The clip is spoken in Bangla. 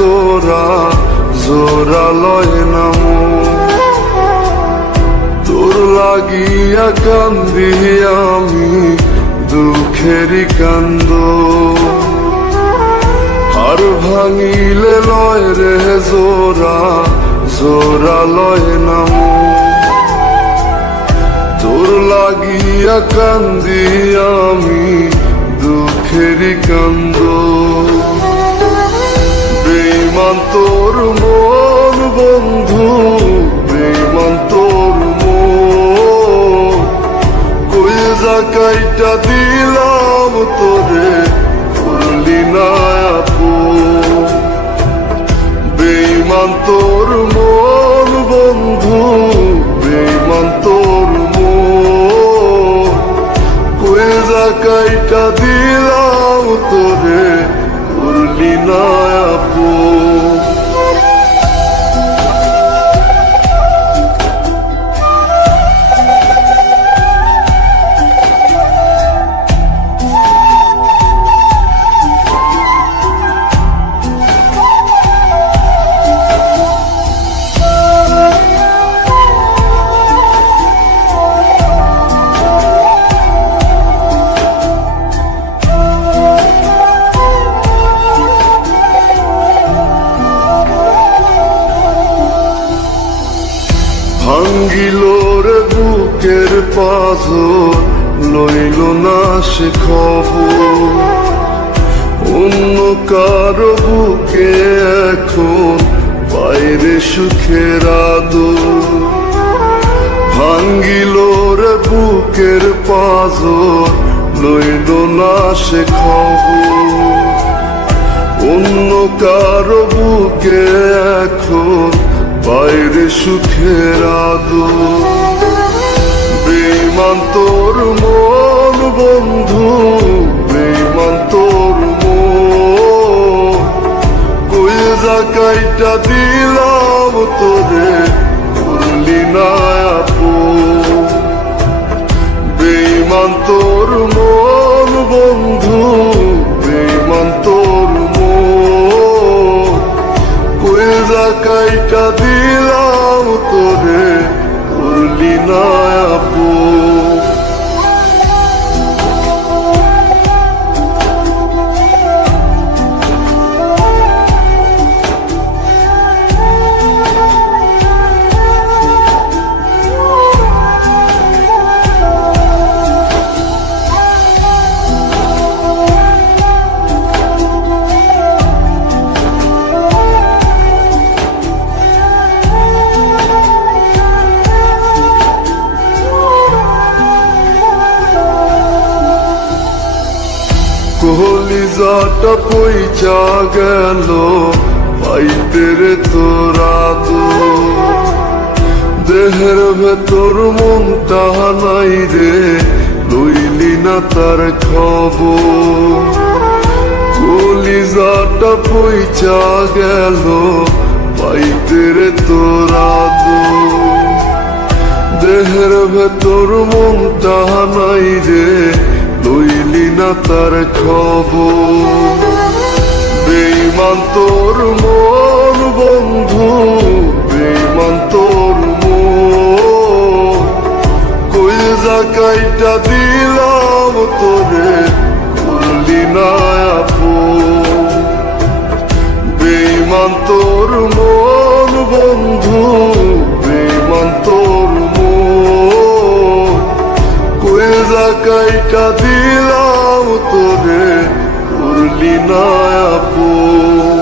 জোড়া জোড়া লয় না মন। তোর লাগিয়া কান্দি আমি দুঃখেরই কান্দ, আর ভাঙিলে লয় রে জোড়া জোড়া লয় না মন। তোর লাগিয়া কান্দি আমি দুঃখেরই কান্দ। বেঈমান তোর মন বন্ধু, বেঈমান তোর মন, কইজা কাইটা দিলাম তোরে করলি না আপন। বেঈমান তোর মন বন্ধু, বেঈমান তোর মন, কইজা কাইটা দিলাম তোরে করলি না আপন। ভাঙ্গিল রে বুকের পাথর, লইল না সে খবর। অন্য কারো বুকে এখন বাইরে সুখের আদর। ভাঙ্গিল রে বুকের পাথর, লইল না সে খবর। অন্য কারো বুকে এখন বাইরে সুখের আদর। বেঈমান তোর মন বন্ধু, বেঈমান তোর মন, কইজা কাইটা দিলাম তোরে করলি না আপন। বেঈমান তোর মন বন্ধু, বেঈমান তোর মন, কইজা কাইটা দিলাম তোরে করলি না আপন। কলিজাটা পইচা গেল পাইতে রে তোরা তো, দেহের ভেতর মনটা নাই রে লইলি না তার খবর। কলিজাটা পইচা গেল পাইতে রে তোরা তো, দেহের ভেতর মনটা নাই রে লইলি না তার খবর। বেঈমান তোর মন বন্ধু, বেঈমান তোর মন, কইজা কাইটা দিলাম তোরে করলি না আপন। বেঈমান তোর মন বন্ধু, বেঈমান তোর মন, কইজা কাইটা দিলাম তোরে করলি না আপন।